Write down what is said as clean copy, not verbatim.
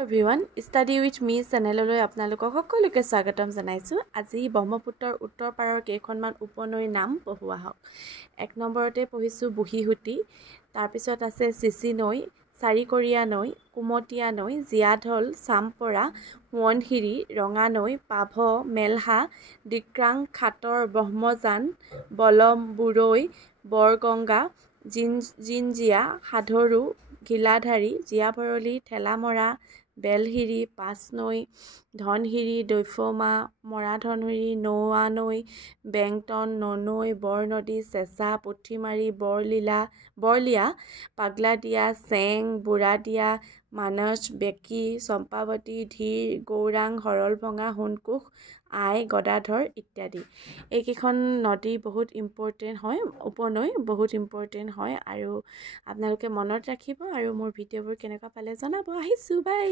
Everyone study with মি চেনেললৈ আপোনালোকক সকলোকে স্বাগতম জনাইছোঁ। আজি ব্ৰহ্মপুত্ৰৰ উত্তৰ পাৰৰ কেইখনমান উপনৈৰ নাম পঢ়োৱা হওক। 1 নম্বৰতে পঢ়িছোঁ বুঢ়ীহুটি, তাৰপিছত আছে চিচি নৈ, চাৰিকৰীয়া নৈ, কুমতীয়া নৈ, জীয়াঢল, চামপৰা, সোৱণশিৰি, ৰঙা নৈ, পাভ, মেলহা, ডিক্ৰাং, খাতৰ, ব্ৰহ্মজান, বলম, বুৰৈ, বৰগংগা, জিঞ্জিয়া, সাধৰু, ঘিলাধাৰী, জীয়াভৰলী, ঠেলামৰা, বেলহিৰি, পাঁচনৈ, ধনশিৰি, দৈফমা, মৰাধনশিৰি, নৌৱানৈ, বেংটন, ননৈ, বৰনদী, চেঁচা, পুঠিমাৰী, বৰলিয়া, পাগলাদিয়া, চেং, বুঢ়াদিয়া, মানস, বেকী, চম্পাৱতী, ধীৰ, গৌৰাং, সৰলভঙা, সোণকোষ, আই, গদাধৰ ইত্যাদি। এইকেইখন নদী বহুত ইম্পৰ্টেণ্ট হয়, উপনৈ বহুত ইম্পৰ্টেণ্ট হয় আৰু আপোনালোকে মনত ৰাখিব আৰু মোৰ ভিডিঅ'বোৰ কেনেকুৱা পালে জনাব। আহিছোঁ, বাই।